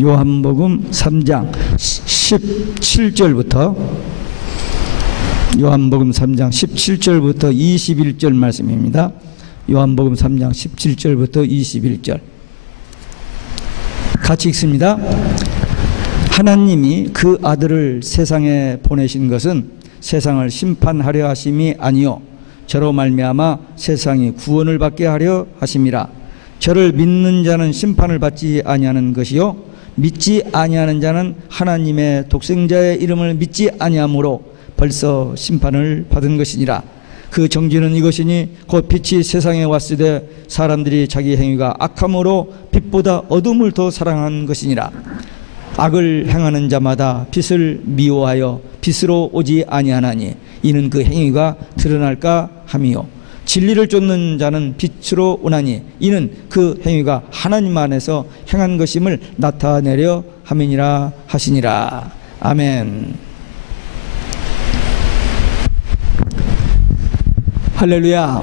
요한복음 3장 17절부터 요한복음 3장 17절부터 21절 말씀입니다. 요한복음 3장 17절부터 21절 같이 읽습니다. 하나님이 그 아들을 세상에 보내신 것은 세상을 심판하려 하심이 아니요 저로 말미암아 세상이 구원을 받게 하려 하심이라. 저를 믿는 자는 심판을 받지 아니하는 것이요 믿지 아니하는 자는 하나님의 독생자의 이름을 믿지 아니하므로 벌써 심판을 받은 것이니라. 그 정죄는 이것이니 곧 빛이 세상에 왔으되 사람들이 자기 행위가 악함으로 빛보다 어둠을 더 사랑한 것이니라. 악을 행하는 자마다 빛을 미워하여 빛으로 오지 아니하나니 이는 그 행위가 드러날까 함이요 진리를 쫓는 자는 빛으로 오나니 이는 그 행위가 하나님 안에서 행한 것임을 나타내려 함이니라 하시니라. 아멘. 할렐루야.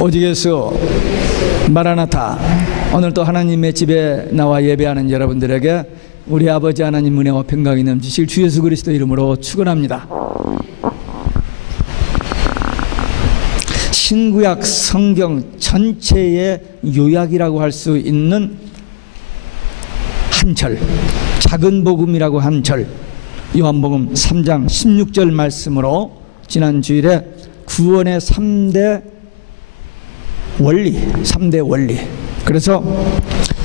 오직 예수 마라나타. 오늘 또 하나님의 집에 나와 예배하는 여러분들에게 우리 아버지 하나님 은혜와 평강이 넘치실 주 예수 그리스도 이름으로 축원합니다. 신구약 성경 전체의 요약이라고 할 수 있는 한 절, 작은 복음이라고 한 절, 요한복음 3장 16절 말씀으로 지난 주일에 구원의 3대 원리, 그래서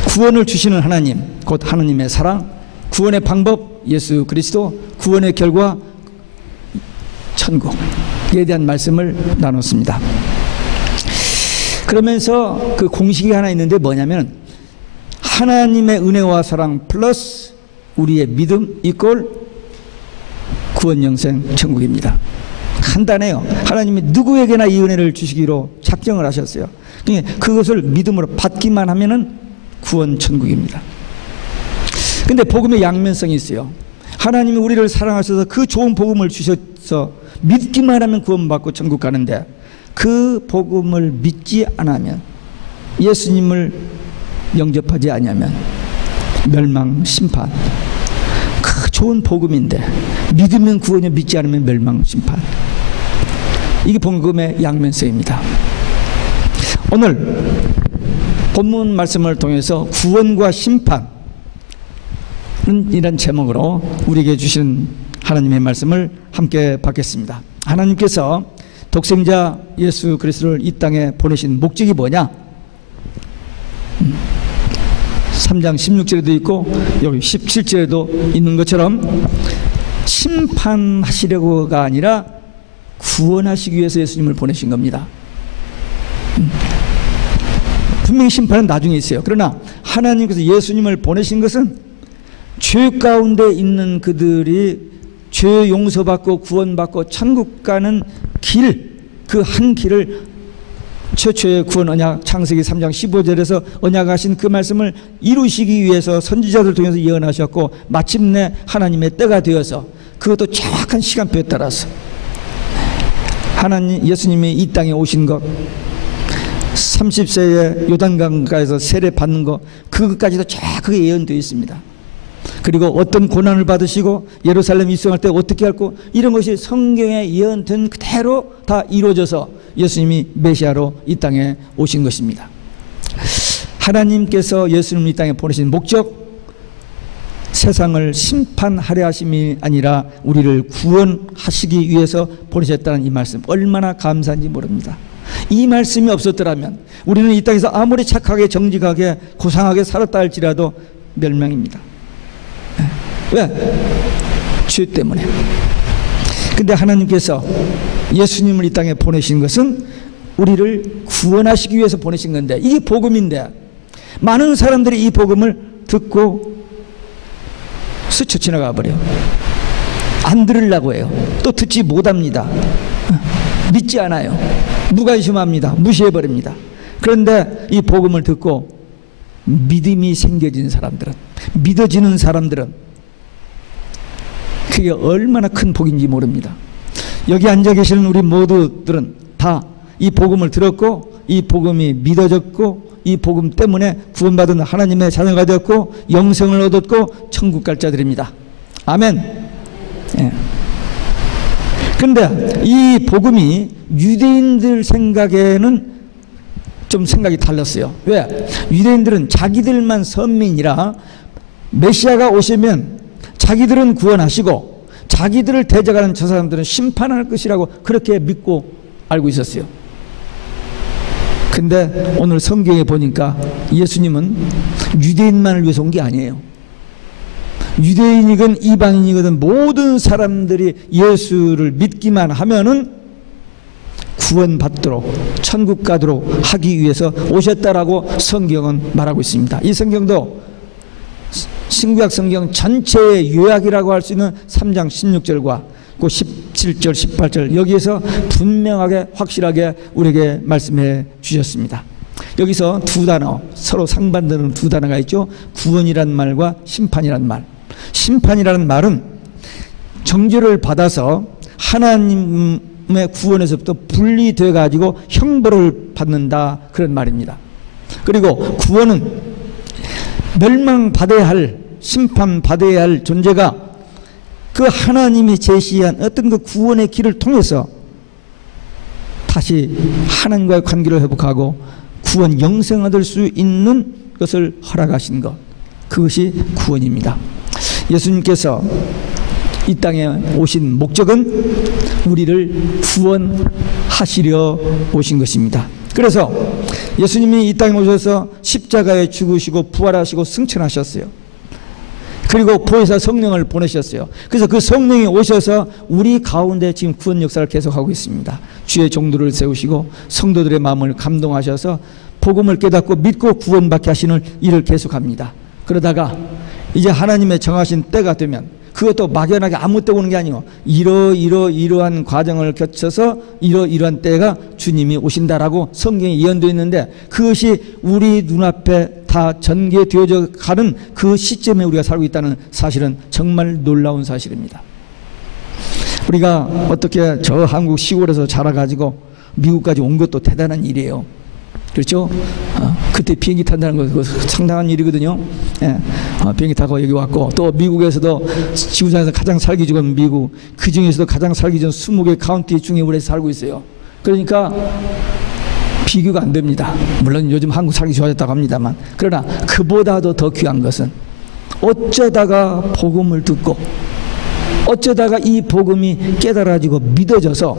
구원을 주시는 하나님, 곧 하나님의 사랑, 구원의 방법 예수 그리스도, 구원의 결과 천국에 대한 말씀을 나눴습니다. 그러면서 그 공식이 하나 있는데 뭐냐면 하나님의 은혜와 사랑 플러스 우리의 믿음 이꼴 구원 영생 천국입니다. 간단해요. 하나님이 누구에게나 이 은혜를 주시기로 작정을 하셨어요. 그것을 믿음으로 받기만 하면은 구원 천국입니다. 근데 복음의 양면성이 있어요. 하나님이 우리를 사랑하셔서 그 좋은 복음을 주셔서 믿기만 하면 구원받고 천국 가는데 그 복음을 믿지 않으면, 예수님을 영접하지 않으면 멸망 심판. 그 좋은 복음인데 믿으면 구원이요 믿지 않으면 멸망 심판. 이게 복음의 양면성입니다. 오늘 본문 말씀을 통해서 구원과 심판 이런 제목으로 우리에게 주신 하나님의 말씀을 함께 받겠습니다. 하나님께서 독생자 예수 그리스도를 이 땅에 보내신 목적이 뭐냐? 3장 16절에도 있고 여기 17절에도 있는 것처럼 심판하시려고가 아니라 구원하시기 위해서 예수님을 보내신 겁니다. 분명히 심판은 나중에 있어요. 그러나 하나님께서 예수님을 보내신 것은 죄 가운데 있는 그들이 죄 용서받고 구원받고 천국 가는 길, 그 한 길을 최초의 구원 언약 창세기 3장 15절에서 언약하신 그 말씀을 이루시기 위해서 선지자들 통해서 예언하셨고 마침내 하나님의 때가 되어서 그것도 정확한 시간표에 따라서 하나님 예수님이 이 땅에 오신 것, 30세에 요단강가에서 세례 받는 것, 그것까지도 정확하게 예언되어 있습니다. 그리고 어떤 고난을 받으시고 예루살렘 입성할 때 어떻게 할고, 이런 것이 성경에 예언된 그대로 다 이루어져서 예수님이 메시아로 이 땅에 오신 것입니다. 하나님께서 예수님을 이 땅에 보내신 목적, 세상을 심판하려 하심이 아니라 우리를 구원하시기 위해서 보내셨다는 이 말씀, 얼마나 감사한지 모릅니다. 이 말씀이 없었더라면 우리는 이 땅에서 아무리 착하게 정직하게 고상하게 살았다 할지라도 멸망입니다. 왜? 죄 때문에. 근데 하나님께서 예수님을 이 땅에 보내신 것은 우리를 구원하시기 위해서 보내신 건데, 이게 복음인데 많은 사람들이 이 복음을 듣고 스쳐 지나가 버려. 안 들으려고 해요. 또 듣지 못합니다. 믿지 않아요. 무관심합니다. 무시해버립니다. 그런데 이 복음을 듣고 믿음이 생겨진 사람들은, 믿어지는 사람들은 그게 얼마나 큰 복인지 모릅니다. 여기 앉아 계시는 우리 모두들은 다 이 복음을 들었고 이 복음이 믿어졌고 이 복음 때문에 구원받은 하나님의 자녀가 되었고 영생을 얻었고 천국 갈 자들입니다. 아멘. 예. 그런데 이 복음이 유대인들 생각에는 좀 생각이 달랐어요. 왜? 유대인들은 자기들만 선민이라 메시아가 오시면 자기들은 구원하시고 자기들을 대적하는 저 사람들은 심판할 것이라고 그렇게 믿고 알고 있었어요. 근데 오늘 성경에 보니까 예수님은 유대인만을 위해서 온 게 아니에요. 유대인이건 이방인이건 모든 사람들이 예수를 믿기만 하면은 구원받도록 천국 가도록 하기 위해서 오셨다라고 성경은 말하고 있습니다. 이 성경도 신구약 성경 전체의 요약이라고 할 수 있는 3장 16절과 그 17절 18절 여기에서 분명하게 확실하게 우리에게 말씀해 주셨습니다. 여기서 두 단어, 서로 상반되는 두 단어가 있죠. 구원이라는 말과 심판이라는 말. 심판이라는 말은 정죄를 받아서 하나님의 구원에서부터 분리되어 가지고 형벌을 받는다, 그런 말입니다. 그리고 구원은 멸망받아야 할, 심판받아야 할 존재가 그 하나님이 제시한 어떤 그 구원의 길을 통해서 다시 하나님과의 관계를 회복하고 구원 영생을 얻을 수 있는 것을 허락하신 것, 그것이 구원입니다. 예수님께서 이 땅에 오신 목적은 우리를 구원하시려 오신 것입니다. 그래서 예수님이 이 땅에 오셔서 십자가에 죽으시고 부활하시고 승천하셨어요. 그리고 보혜사 성령을 보내셨어요. 그래서 그 성령이 오셔서 우리 가운데 지금 구원 역사를 계속하고 있습니다. 주의 종들을 세우시고 성도들의 마음을 감동하셔서 복음을 깨닫고 믿고 구원받게 하시는 일을 계속합니다. 그러다가 이제 하나님의 정하신 때가 되면, 그것도 막연하게 아무 때 오는 게 아니고 이러한 과정을 거쳐서 이러한 때가 주님이 오신다라고 성경에 예언되어 있는데, 그것이 우리 눈앞에 다 전개되어져 가는 그 시점에 우리가 살고 있다는 사실은 정말 놀라운 사실입니다. 우리가 어떻게 저 한국 시골에서 자라가지고 미국까지 온 것도 대단한 일이에요. 그렇죠? 그때 비행기 탄다는 거 상당한 일이거든요. 예. 비행기 타고 여기 왔고, 또 미국에서도 지구상에서 가장 살기 좋은 미국, 그 중에서도 가장 살기 좋은 20개 카운티 중에 우리 살고 있어요. 그러니까 비교가 안 됩니다. 물론 요즘 한국 살기 좋아졌다고 합니다만, 그러나 그보다도 더 귀한 것은 어쩌다가 복음을 듣고 어쩌다가 이 복음이 깨달아지고 믿어져서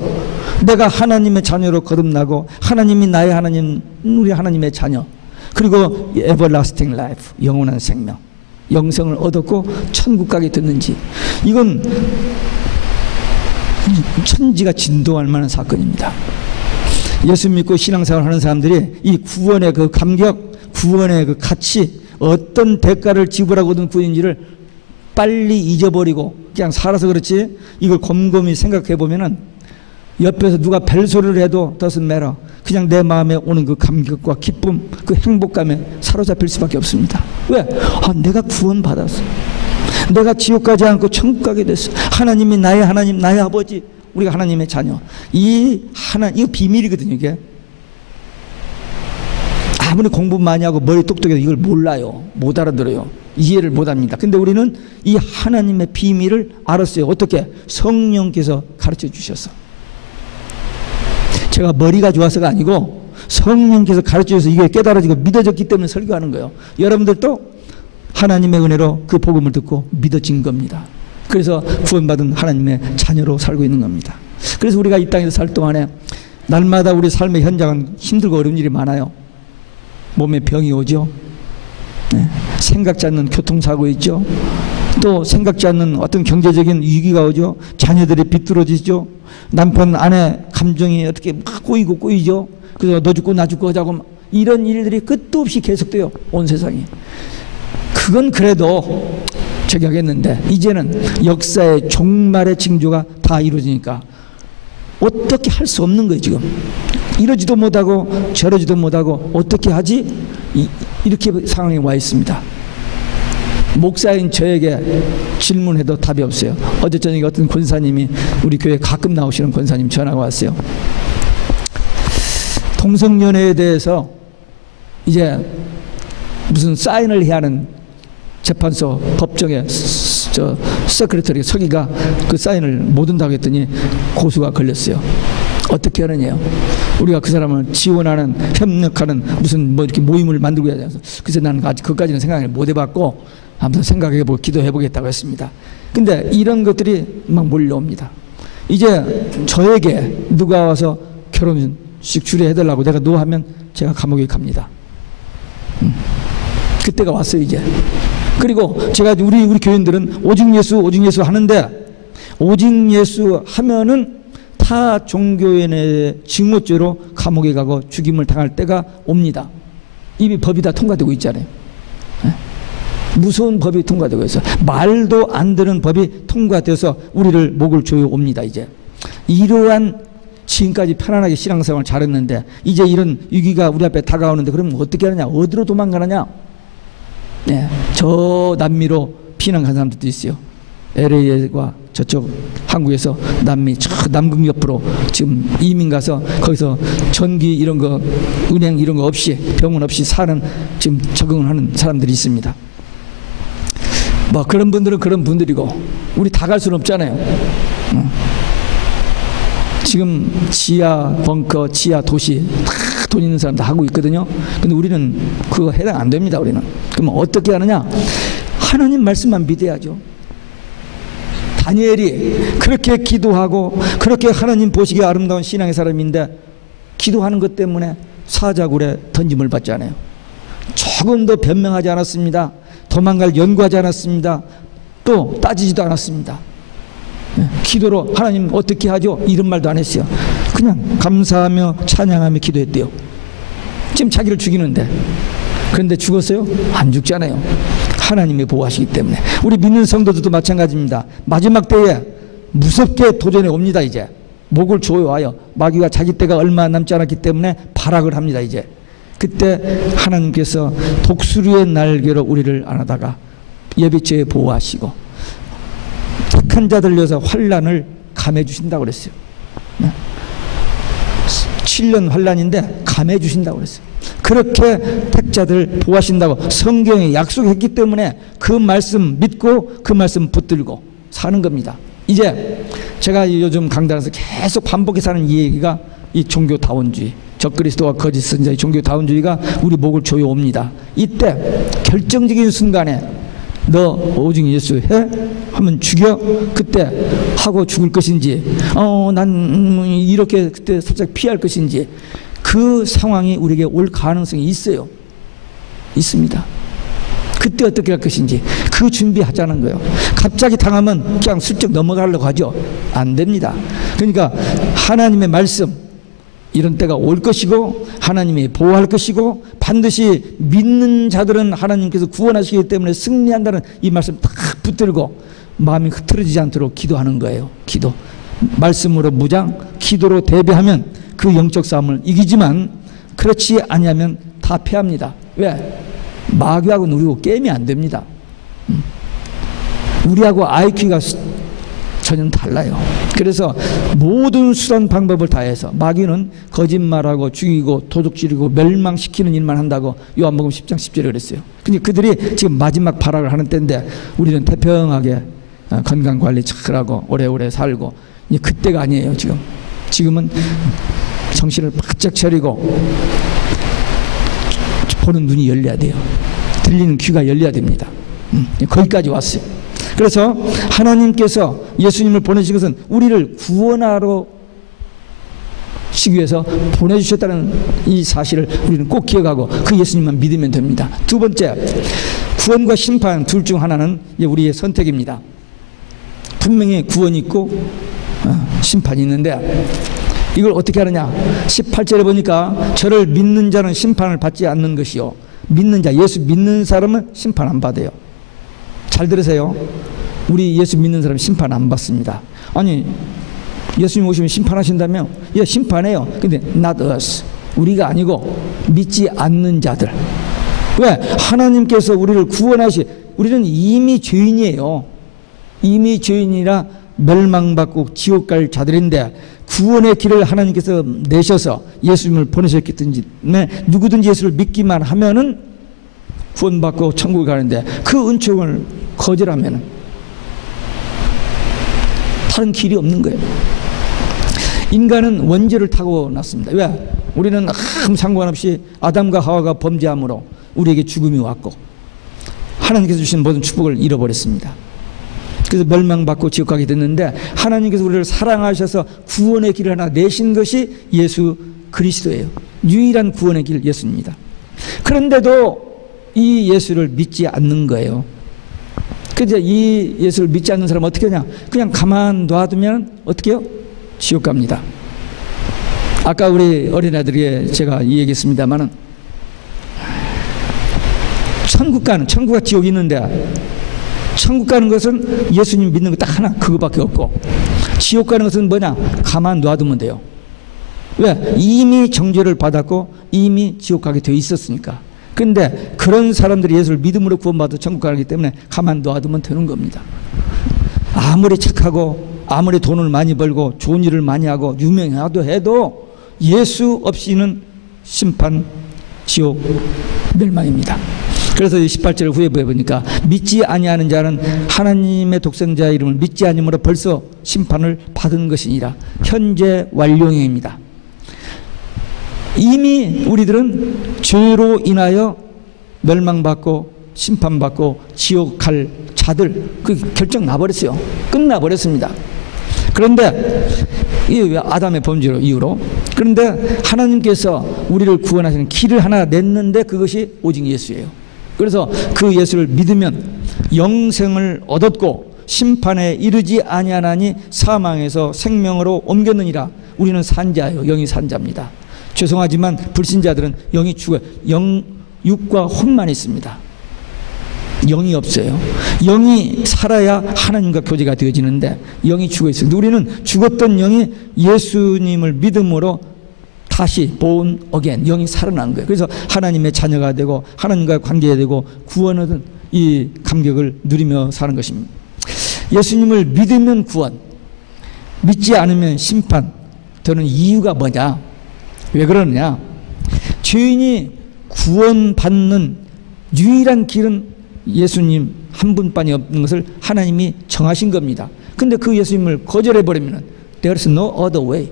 내가 하나님의 자녀로 거듭나고 하나님이 나의 하나님, 우리 하나님의 자녀, 그리고 everlasting life, 영원한 생명, 영생을 얻었고 천국 가게 됐는지, 이건 천지가 진동할 만한 사건입니다. 예수 믿고 신앙생활 하는 사람들이 이 구원의 그 감격, 구원의 그 가치, 어떤 대가를 지불하고 얻은 구원인지를 빨리 잊어버리고 그냥 살아서 그렇지, 이걸 곰곰이 생각해 보면은 옆에서 누가 벨소리를 해도 doesn't matter. 그냥 내 마음에 오는 그 감격과 기쁨, 그 행복감에 사로잡힐 수밖에 없습니다. 왜? 내가 구원받았어. 내가 지옥 가지 않고 천국 가게 됐어. 하나님이 나의 하나님, 나의 아버지, 우리가 하나님의 자녀. 이거 비밀이거든요, 이게. 아무리 공부 많이 하고 머리 똑똑해도 이걸 몰라요. 못 알아들어요. 이해를 못 합니다. 근데 우리는 이 하나님의 비밀을 알았어요. 어떻게? 성령께서 가르쳐 주셔서. 제가 머리가 좋아서가 아니고 성령께서 가르쳐 주셔서 이게 깨달아지고 믿어졌기 때문에 설교하는 거예요. 여러분들도 하나님의 은혜로 그 복음을 듣고 믿어진 겁니다. 그래서 구원받은 하나님의 자녀로 살고 있는 겁니다. 그래서 우리가 이 땅에서 살 동안에 날마다 우리 삶의 현장은 힘들고 어려운 일이 많아요. 몸에 병이 오죠. 네. 생각지 않는 교통사고 있죠. 또 생각지 않는 어떤 경제적인 위기가 오죠. 자녀들이 비뚤어지죠. 남편 아내 감정이 어떻게 막 꼬이죠. 그래서 너 죽고 나 죽고 하자고, 이런 일들이 끝도 없이 계속돼요, 온 세상이. 그건 그래도 저격했는데 이제는 역사의 종말의 징조가 다 이루어지니까 어떻게 할 수 없는 거예요. 지금 이러지도 못하고 저러지도 못하고 어떻게 하지? 이렇게 상황에 와 있습니다. 목사인 저에게 질문해도 답이 없어요. 어제 저녁에 어떤 권사님이, 우리 교회 가끔 나오시는 권사님 전화가 왔어요. 동성연애에 대해서 이제 무슨 사인을 해야 하는 재판소 법정에 세크레터리 서기가 그 사인을 못 한다고 했더니 고소가 걸렸어요. 어떻게 하느냐요? 우리가 그 사람을 지원하는, 협력하는 무슨 뭐 이렇게 모임을 만들고 해야 돼서, 그래서 나는 아직 그까지는 생각을 못 해봤고 아무튼 생각해보고 기도해보겠다고 했습니다. 근데 이런 것들이 막 몰려옵니다. 이제 저에게 누가 와서 결혼식 주례해달라고 내가 노하면 제가 감옥에 갑니다. 그때가 왔어요 이제. 그리고 제가 우리 교인들은 오직 예수 하는데, 오직 예수 하면은 타 종교인의 증오죄로 감옥에 가고 죽임을 당할 때가 옵니다. 이미 법이 다 통과되고 있잖아요. 무서운 법이 통과되고 있어요. 말도 안 되는 법이 통과돼서 우리를 목을 조여 옵니다. 이제 이러한, 지금까지 편안하게 신앙생활을 잘했는데 이제 이런 위기가 우리 앞에 다가오는데 그러면 어떻게 하느냐? 어디로 도망가느냐? 네, 저 남미로 피난 간 사람들도 있어요. LA와 저쪽 한국에서 남미 저 남극 옆으로 지금 이민 가서 거기서 전기 이런 거, 은행 이런 거 없이, 병원 없이 사는, 지금 적응을 하는 사람들이 있습니다. 뭐 그런 분들은 그런 분들이고 우리 다 갈 수는 없잖아요. 지금 지하 벙커, 지하 도시 다 돈 있는 사람도 하고 있거든요. 근데 우리는 그거 해당 안 됩니다. 우리는. 그러면 어떻게 하느냐? 하나님 말씀만 믿어야죠. 다니엘이 그렇게 기도하고 그렇게 하나님 보시기에 아름다운 신앙의 사람인데 기도하는 것 때문에 사자굴에 던짐을 받지 않아요. 조금도 변명하지 않았습니다. 도망갈 연구하지 않았습니다. 또 따지지도 않았습니다. 기도로 하나님 어떻게 하죠? 이런 말도 안 했어요. 그냥 감사하며 찬양하며 기도했대요. 지금 자기를 죽이는데. 그런데 죽었어요? 안 죽잖아요. 하나님이 보호하시기 때문에. 우리 믿는 성도들도 마찬가지입니다. 마지막 때에 무섭게 도전해 옵니다. 이제 목을 조여와요. 마귀가 자기 때가 얼마 남지 않았기 때문에 발악을 합니다. 이제 그때 하나님께서 독수리의 날개로 우리를 안아다가 예비죄에 보호하시고 택한 자들 위해서 환난을 감해 주신다고 그랬어요. 7년 환난인데 감해 주신다고 그랬어요. 그렇게 택자들 보호하신다고 성경에 약속했기 때문에 그 말씀 믿고 그 말씀 붙들고 사는 겁니다. 이제 제가 요즘 강단에서 계속 반복해서 하는 이 얘기가 이 종교다원주의, 적그리스도와 거짓 선지자의 종교다원주의가 우리 목을 조여옵니다. 이때 결정적인 순간에 너 오직 예수 해? 하면 죽여? 그때 하고 죽을 것인지, 난 이렇게 그때 살짝 피할 것인지, 그 상황이 우리에게 올 가능성이 있어요. 있습니다. 그때 어떻게 할 것인지 그 준비하자는 거예요. 갑자기 당하면 그냥 슬쩍 넘어가려고 하죠. 안 됩니다. 그러니까 하나님의 말씀, 이런 때가 올 것이고 하나님이 보호할 것이고 반드시 믿는 자들은 하나님께서 구원하시기 때문에 승리한다는 이 말씀 딱 붙들고 마음이 흐트러지지 않도록 기도하는 거예요. 기도. 말씀으로 무장, 기도로 대비하면 그 영적 싸움을 이기지만 그렇지 아니하면 다 패합니다. 왜? 마귀하고는 우리하고 게임이 안 됩니다. 우리하고 IQ가 전혀 달라요. 그래서 모든 수단 방법을 다해서 마귀는 거짓말하고 죽이고 도둑질이고 멸망시키는 일만 한다고 요한복음 10장 10절에 그랬어요. 근데 그들이 지금 마지막 발악을 하는 때인데 우리는 태평하게 건강관리 잘하고 오래오래 살고, 그때가 아니에요. 지금은 정신을 바짝 차리고 보는 눈이 열려야 돼요. 들리는 귀가 열려야 됩니다. 거기까지 왔어요. 그래서 하나님께서 예수님을 보내신 것은 우리를 구원하러 시기 위해서 보내주셨다는 이 사실을 우리는 꼭 기억하고 그 예수님만 믿으면 됩니다. 두 번째, 구원과 심판 둘 중 하나는 우리의 선택입니다. 분명히 구원이 있고 심판이 있는데 이걸 어떻게 하느냐? 18절에 보니까 저를 믿는 자는 심판을 받지 않는 것이요, 믿는 자, 예수 믿는 사람은 심판 안 받아요. 잘 들으세요. 우리 예수 믿는 사람 심판 안 받습니다. 아니, 예수님 오시면 심판하신다며? 예, 심판해요. 근데 not us, 우리가 아니고 믿지 않는 자들. 왜? 하나님께서 우리를 구원하시, 우리는 이미 죄인이에요. 이미 죄인이라 멸망받고 지옥 갈 자들인데 구원의 길을 하나님께서 내셔서 예수님을 보내셨기 때문에 누구든지 예수를 믿기만 하면은 구원받고 천국에 가는데 그 은총을 거절하면 다른 길이 없는 거예요. 인간은 원죄를 타고났습니다. 왜? 우리는 아무 상관없이 아담과 하와가 범죄함으로 우리에게 죽음이 왔고 하나님께서 주신 모든 축복을 잃어버렸습니다. 그래서 멸망받고 지옥 가게 됐는데 하나님께서 우리를 사랑하셔서 구원의 길을 하나 내신 것이 예수 그리스도예요. 유일한 구원의 길 예수입니다. 그런데도 이 예수를 믿지 않는 거예요. 그래서 이 예수를 믿지 않는 사람은 어떻게 하냐? 그냥 가만 놔두면 어떻게 해요? 지옥 갑니다. 아까 우리 어린아들에게 제가 이 얘기했습니다만은 천국과 지옥이 있는데 천국 가는 것은 예수님 믿는 거 딱 하나 그거밖에 없고 지옥 가는 것은 뭐냐? 가만 놔두면 돼요. 왜? 이미 정죄를 받았고 이미 지옥 가게 되어 있었으니까. 그런데 그런 사람들이 예수를 믿음으로 구원받아 천국 가기 때문에 가만 놔두면 되는 겁니다. 아무리 착하고 아무리 돈을 많이 벌고 좋은 일을 많이 하고 유명하도 해도 예수 없이는 심판, 지옥, 멸망입니다. 그래서 18절을 후에 보니까 믿지 아니하는 자는 하나님의 독생자의 이름을 믿지 아니므로 벌써 심판을 받은 것이니라. 현재 완료형입니다. 이미 우리들은 죄로 인하여 멸망받고 심판받고 지옥 갈 자들 그 결정 나버렸어요. 끝나버렸습니다. 그런데 이 아담의 범죄로 이후로 그런데 하나님께서 우리를 구원하시는 길을 하나 냈는데 그것이 오직 예수예요. 그래서 그 예수를 믿으면 영생을 얻었고 심판에 이르지 아니하나니 사망에서 생명으로 옮겼느니라. 우리는 산자예요. 영이 산자입니다. 죄송하지만 불신자들은 영이 죽어요. 육과 혼만 있습니다. 영이 없어요. 영이 살아야 하나님과 교제가 되어지는데 영이 죽어 있어요. 우리는 죽었던 영이 예수님을 믿음으로 다시 born again, 영이 살아난 거예요. 그래서 하나님의 자녀가 되고 하나님과 관계가 되고 구원 얻은 이 감격을 누리며 사는 것입니다. 예수님을 믿으면 구원, 믿지 않으면 심판 되는 이유가 뭐냐? 왜 그러느냐? 죄인이 구원받는 유일한 길은 예수님 한 분뿐이 없는 것을 하나님이 정하신 겁니다. 근데 그 예수님을 거절해버리면 there's no other way,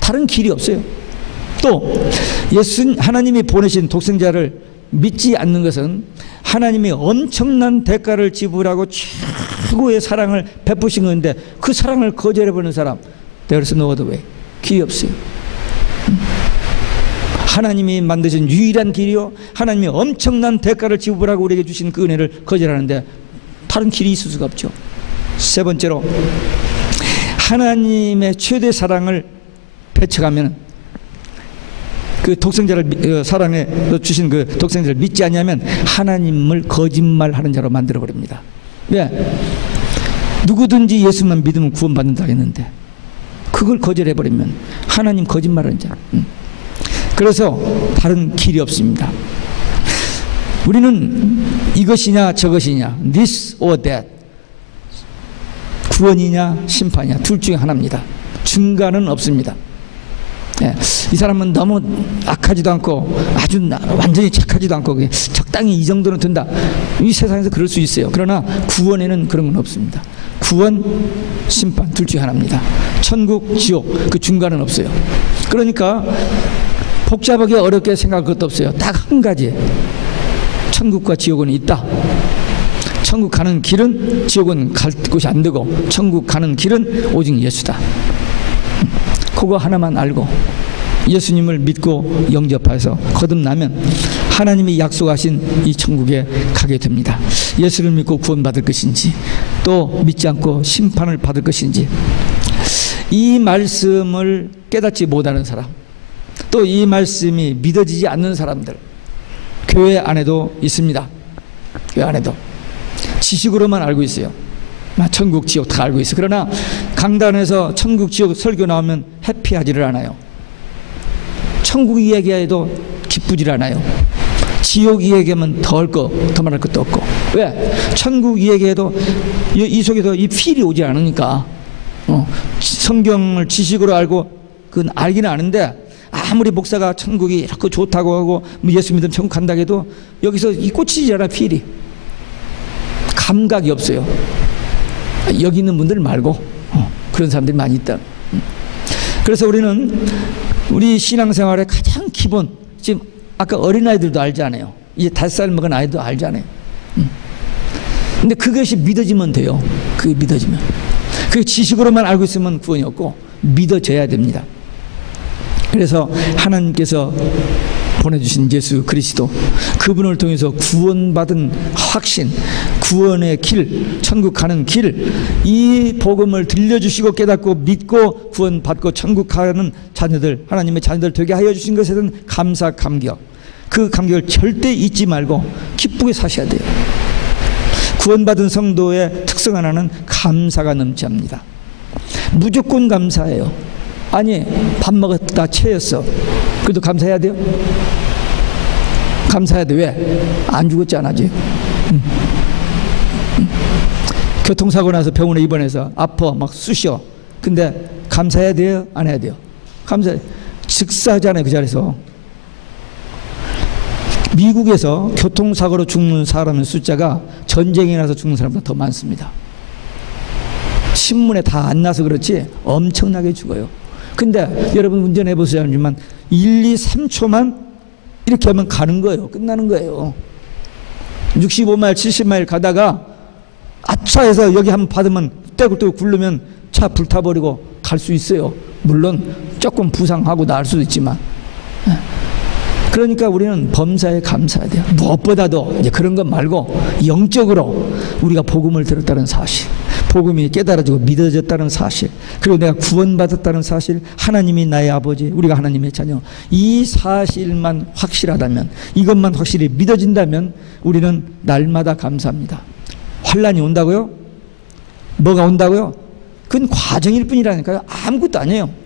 다른 길이 없어요. 또 하나님이 보내신 독생자를 믿지 않는 것은 하나님이 엄청난 대가를 지불하고 최고의 사랑을 베푸신 건데 그 사랑을 거절해버리는 사람 there's no other way, 길이 없어요. 하나님이 만드신 유일한 길이요 하나님이 엄청난 대가를 지불하고 우리에게 주신 그 은혜를 거절하는데 다른 길이 있을 수가 없죠. 세 번째로 하나님의 최대 사랑을 배척하면 그 독생자를 사랑해 주신 그 독생자를 믿지 않냐면 하나님을 거짓말하는 자로 만들어 버립니다. 왜? 누구든지 예수만 믿으면 구원받는다 했는데 그걸 거절해 버리면 하나님 거짓말하는 자. 그래서 다른 길이 없습니다. 우리는 이것이냐 저것이냐, this or that, 구원이냐 심판이냐 둘 중에 하나입니다. 중간은 없습니다. 예, 이 사람은 너무 악하지도 않고 아주 완전히 착하지도 않고 적당히 이 정도는 된다. 이 세상에서 그럴 수 있어요. 그러나 구원에는 그런 건 없습니다. 구원, 심판 둘 중에 하나입니다. 천국, 지옥 그 중간은 없어요. 그러니까 복잡하게 어렵게 생각할 것도 없어요. 딱 한 가지, 천국과 지옥은 있다. 천국 가는 길은 지옥은 갈 곳이 안 되고 천국 가는 길은 오직 예수다. 그거 하나만 알고 예수님을 믿고 영접해서 거듭나면 하나님이 약속하신 이 천국에 가게 됩니다. 예수를 믿고 구원받을 것인지 또 믿지 않고 심판을 받을 것인지 이 말씀을 깨닫지 못하는 사람, 또 이 말씀이 믿어지지 않는 사람들 교회 안에도 있습니다. 교회 안에도 지식으로만 알고 있어요. 천국 지옥 다 알고 있어요. 그러나 강단에서 천국 지옥 설교 나오면 해피하지를 않아요. 천국 이야기해도 기쁘질 않아요. 지옥 이야기하면 더 말할 것도 없고. 왜? 천국 이야기해도 이 속에서 이 필이 오지 않으니까 성경을 지식으로 알고 그건 알기는 아는데 아무리 목사가 천국이 이렇게 좋다고 하고 예수 믿으면 천국 간다고 해도 여기서 이 꽂히잖아. 필이 감각이 없어요. 여기 있는 분들 말고 그런 사람들이 많이 있다. 그래서 우리는 우리 신앙생활의 가장 기본, 지금 아까 어린아이들도 알잖아요. 이제 5살 먹은 아이도 알잖아요. 근데 그것이 믿어지면 돼요. 그게 믿어지면. 그게 지식으로만 알고 있으면 구원이 없고 믿어져야 됩니다. 그래서 하나님께서 보내주신 예수 그리스도, 그분을 통해서 구원받은 확신, 구원의 길, 천국 가는 길, 이 복음을 들려주시고 깨닫고 믿고 구원받고 천국 가는 자녀들, 하나님의 자녀들 되게 하여 주신 것에 대한 감사 감격, 그 감격을 절대 잊지 말고 기쁘게 사셔야 돼요. 구원받은 성도의 특성 하나는 감사가 넘쳐납니다. 무조건 감사해요. 아니, 밥 먹었다 체했어. 그래도 감사해야 돼요? 감사해야 돼. 왜? 안 죽었잖아 지금. 교통사고 나서 병원에 입원해서 아파 막 쑤셔. 근데 감사해야 돼요? 안 해야 돼요? 감사해. 즉사하잖아요 그 자리에서. 미국에서 교통사고로 죽는 사람의 숫자가 전쟁에 나서 죽는 사람보다 더 많습니다. 신문에 다 안 나서 그렇지 엄청나게 죽어요. 근데 여러분 운전해 보세요. 1, 2, 3초만 이렇게 하면 가는 거예요. 끝나는 거예요. 65마일 70마일 가다가 아차해서 여기 한번 받으면 떼굴떼굴 굴르면 차 불타버리고 갈 수 있어요. 물론 조금 부상하고 나을 수도 있지만. 그러니까 우리는 범사에 감사해야 돼요. 무엇보다도 이제 그런 것 말고 영적으로 우리가 복음을 들었다는 사실, 복음이 깨달아지고 믿어졌다는 사실, 그리고 내가 구원받았다는 사실, 하나님이 나의 아버지, 우리가 하나님의 자녀, 이 사실만 확실하다면, 이것만 확실히 믿어진다면 우리는 날마다 감사합니다. 환난이 온다고요? 뭐가 온다고요? 그건 과정일 뿐이라니까요. 아무것도 아니에요.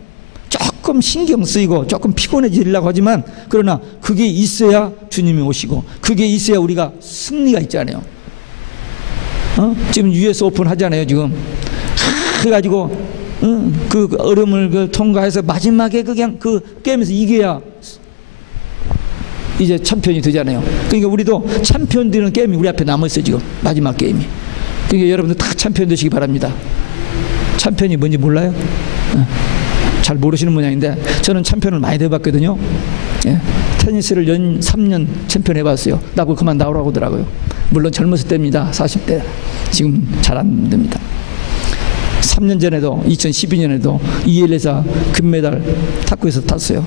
조금 신경 쓰이고 조금 피곤해지려고 하지만, 그러나 그게 있어야 주님이 오시고 그게 있어야 우리가 승리가 있잖아요. 지금 US 오픈 하잖아요 지금. 그래가지고 그 얼음을 통과해서 마지막에 그냥 그 게임에서 이겨야 이제 챔피언이 되잖아요. 그러니까 우리도 챔피언 되는 게임이 우리 앞에 남아있어요 지금. 마지막 게임이. 그러니까 여러분들 다 챔피언 되시기 바랍니다. 챔피언이 뭔지 몰라요? 잘 모르시는 모양인데 저는 챔피언을 많이 해봤거든요. 예. 테니스를 3년 챔피언 해봤어요. 나보고 그만 나오라고 하더라고요. 물론 젊었을 때입니다. 40대. 지금 잘 안 됩니다. 3년 전에도 2012년에도 EL에서 금메달 탁구에서 탔어요.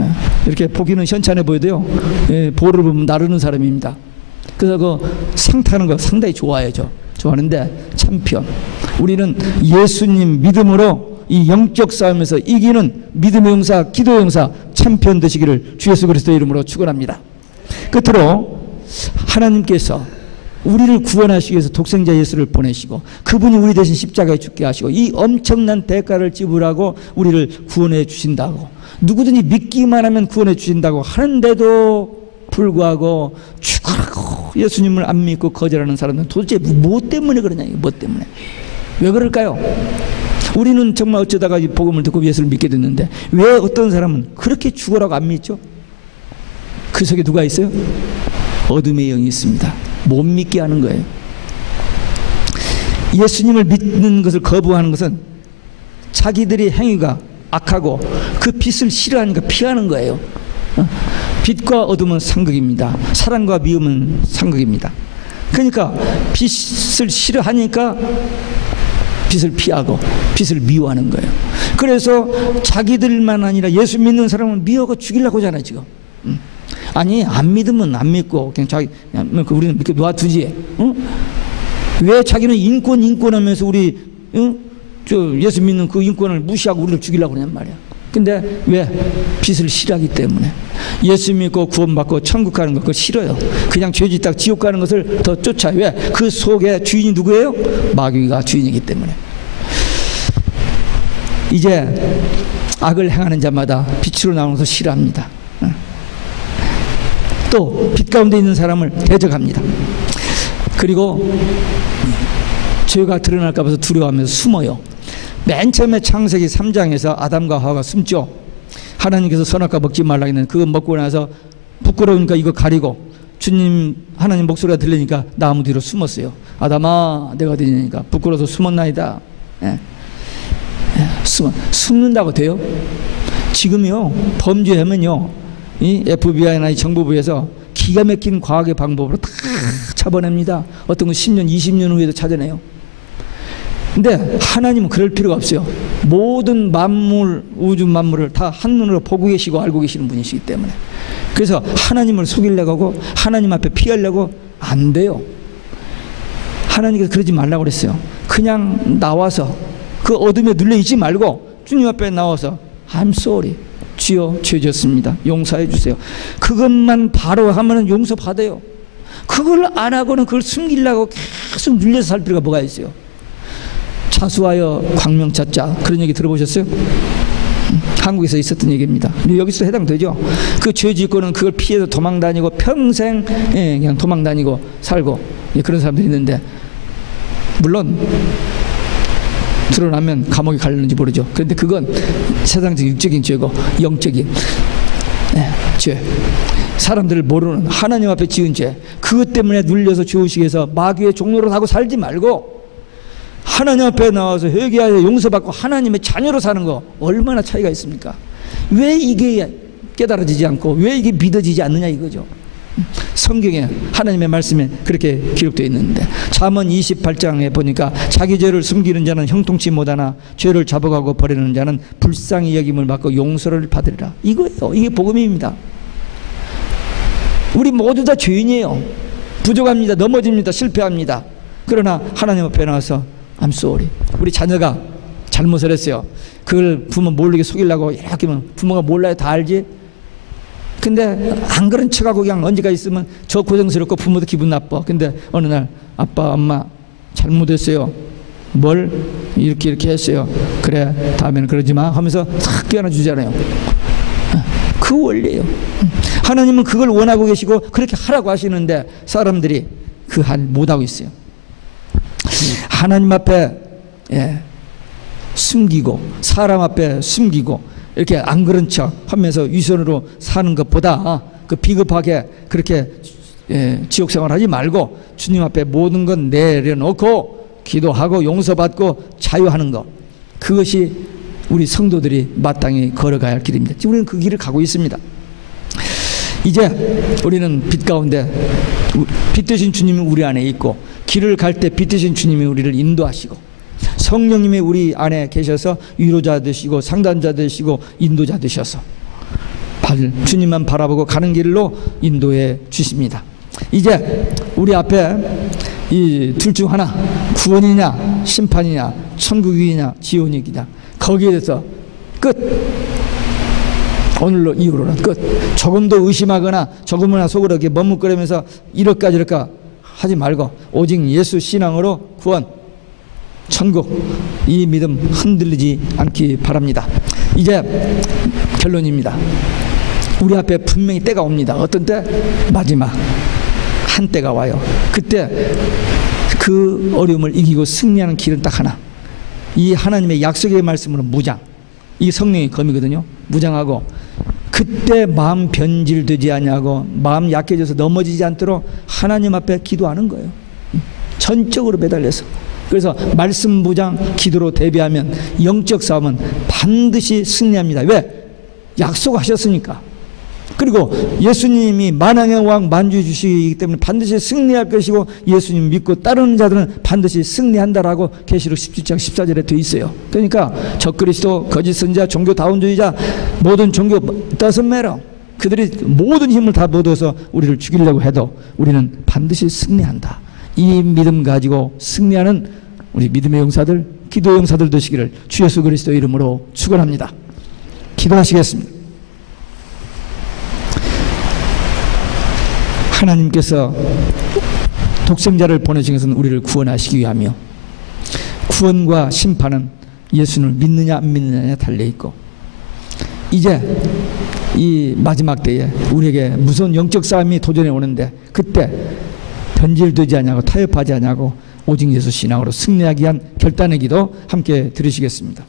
예. 이렇게 보기는 현찬해 보여도요. 예. 볼을 보면 나르는 사람입니다. 그래서 그 상 타는 거 상당히 좋아해요. 좋아하는데 챔피언. 우리는 예수님 믿음으로 이 영적 싸움에서 이기는 믿음의 용사, 기도의 용사, 챔피언 되시기를 주 예수 그리스도의 이름으로 축원합니다. 끝으로 하나님께서 우리를 구원하시기 위해서 독생자 예수를 보내시고 그분이 우리 대신 십자가에 죽게 하시고 이 엄청난 대가를 지불하고 우리를 구원해 주신다고, 누구든지 믿기만 하면 구원해 주신다고 하는데도 불구하고 죽으라고 예수님을 안 믿고 거절하는 사람들은 도대체 뭐 때문에 그러냐, 뭐 때문에, 왜 그럴까요? 우리는 정말 어쩌다가 이 복음을 듣고 예수를 믿게 됐는데 왜 어떤 사람은 그렇게 죽으라고 안 믿죠? 그 속에 누가 있어요? 어둠의 영이 있습니다. 못 믿게 하는 거예요. 예수님을 믿는 것을 거부하는 것은 자기들의 행위가 악하고 그 빛을 싫어하니까 피하는 거예요. 빛과 어둠은 상극입니다. 사랑과 미움은 상극입니다. 그러니까 빛을 싫어하니까 빛을 피하고 빛을 미워하는 거예요. 그래서 자기들만 아니라 예수 믿는 사람은 미워하고 죽이려고 하잖아요 지금. 아니 안 믿으면 안 믿고 그냥 자기 우리는 믿고 놔두지. 왜 자기는 인권 하면서 우리 예수 믿는 그 인권을 무시하고 우리를 죽이려고 하냔 말이야. 근데 왜? 빛을 싫어하기 때문에. 예수 믿고 구원받고 천국 가는 거 그거 싫어요. 그냥 죄짓다가 지옥 가는 것을 더 쫓아요. 왜? 그 속에 주인이 누구예요? 마귀가 주인이기 때문에. 이제 악을 행하는 자마다 빛으로 나오는 것을 싫어합니다. 또 빛 가운데 있는 사람을 대적합니다. 그리고 죄가 드러날까 봐서 두려워하면서 숨어요. 맨 처음에 창세기 3장에서 아담과 하와가 숨죠. 하나님께서 선악과 먹지 말라 했는데 그거 먹고 나서 부끄러우니까 이거 가리고 주님 하나님 목소리가 들리니까 나무 뒤로 숨었어요. 아담아 내가 어디냐니까 부끄러워서 숨었나이다. 숨는다고 돼요? 지금요 범죄하면요 이 FBI나 이 정보부에서 기가 막힌 과학의 방법으로 다 잡아냅니다. 어떤 건 10년 20년 후에도 찾아내요. 근데 하나님은 그럴 필요가 없어요. 모든 만물 우주 만물을 다 한눈으로 보고 계시고 알고 계시는 분이시기 때문에. 그래서 하나님을 속이려고 하고 하나님 앞에 피하려고 안 돼요. 하나님께서 그러지 말라고 그랬어요. 그냥 나와서 그 어둠에 눌려 있지 말고 주님 앞에 나와서 I'm sorry. 주여 죄졌습니다. 용서해 주세요. 그것만 바로 하면은 용서 받아요. 그걸 안 하고는 그걸 숨기려고 계속 눌려서 살 필요가 뭐가 있어요. 자수하여 광명 찾자. 그런 얘기 들어보셨어요? 한국에서 있었던 얘기입니다. 여기서 해당되죠. 그 죄 짓고는 그걸 피해서 도망 다니고 평생 그냥 도망 다니고 살고 그런 사람들이 있는데 물론 드러나면 감옥에 갈는지 모르죠. 그런데 그건 세상적 육적인 죄고 영적인 죄. 사람들을 모르는 하나님 앞에 지은 죄. 그것 때문에 눌려서 죄의식에 해서 마귀의 종로로 하고 살지 말고 하나님 앞에 나와서 회개하여 용서받고 하나님의 자녀로 사는 거 얼마나 차이가 있습니까? 왜 이게 깨달아지지 않고 왜 이게 믿어지지 않느냐 이거죠. 성경에 하나님의 말씀에 그렇게 기록되어 있는데 잠언 28장에 보니까 자기 죄를 숨기는 자는 형통치 못하나 죄를 잡아가고 버리는 자는 불쌍히 여김을 받고 용서를 받으리라. 이거예요. 이게 복음입니다. 우리 모두 다 죄인이에요. 부족합니다. 넘어집니다. 실패합니다. 그러나 하나님 앞에 나와서 I'm sorry. 우리 자녀가 잘못을 했어요. 그걸 부모 모르게 속이려고 이렇게 하면 부모가 몰라요. 다 알지? 근데 안 그런 척하고 그냥 언제가 있으면 저 고생스럽고 부모도 기분 나빠. 근데 어느 날 아빠 엄마 잘못했어요. 뭘 이렇게 했어요. 그래 다음에는 그러지 마 하면서 탁 껴안아주잖아요. 그 원리예요. 하나님은 그걸 원하고 계시고 그렇게 하라고 하시는데 사람들이 그 한 못하고 있어요. 하나님 앞에 숨기고 사람 앞에 숨기고 이렇게 안 그런 척 하면서 위선으로 사는 것보다 그 비겁하게 그렇게 지옥 생활하지 말고 주님 앞에 모든 건 내려놓고 기도하고 용서받고 자유하는 것, 그것이 우리 성도들이 마땅히 걸어가야 할 길입니다. 지금 우리는 그 길을 가고 있습니다. 이제 우리는 빛 가운데 빛 되신 주님이 우리 안에 있고 길을 갈 때 빛 되신 주님이 우리를 인도하시고 성령님이 우리 안에 계셔서 위로자 되시고 상담자 되시고 인도자 되셔서 주님만 바라보고 가는 길로 인도해 주십니다. 이제 우리 앞에 이 둘 중 하나, 구원이냐 심판이냐 천국이냐 지옥이냐, 거기에 대해서 끝. 오늘로 이후로는 끝. 조금도 의심하거나 조금이나 속으로 이렇게 머뭇거리면서 이럴까 저럴까 하지 말고 오직 예수 신앙으로 구원, 천국, 이 믿음 흔들리지 않기 바랍니다. 이제 결론입니다. 우리 앞에 분명히 때가 옵니다. 어떤 때? 마지막 한 때가 와요. 그때 그 어려움을 이기고 승리하는 길은 딱 하나. 이 하나님의 약속의 말씀으로 무장. 이 성령의 검이거든요. 무장하고 그때 마음 변질되지 않냐고 마음 약해져서 넘어지지 않도록 하나님 앞에 기도하는 거예요. 전적으로 매달려서. 그래서 말씀 무장 기도로 대비하면 영적 싸움은 반드시 승리합니다. 왜? 약속하셨으니까. 그리고 예수님이 만왕의 왕 만주해 주시기 때문에 반드시 승리할 것이고 예수님 믿고 따르는 자들은 반드시 승리한다라고 계시록 17장 14절에 되어 있어요. 그러니까 적그리스도, 거짓 선지자, 종교 다운주의자, 모든 종교 doesn't matter. 그들이 모든 힘을 다 모아서 우리를 죽이려고 해도 우리는 반드시 승리한다. 이 믿음 가지고 승리하는 우리 믿음의 용사들, 기도의 용사들 되시기를 주 예수 그리스도 이름으로 축원합니다. 기도하시겠습니다. 하나님께서 독생자를 보내신 것은 우리를 구원하시기 위하며 구원과 심판은 예수를 믿느냐 안 믿느냐에 달려있고 이제 이 마지막 때에 우리에게 무서운 영적 싸움이 도전해 오는데 그때 변질되지 않냐고 타협하지 않냐고 오직 예수 신앙으로 승리하기 위한 결단의 기도 함께 들으시겠습니다.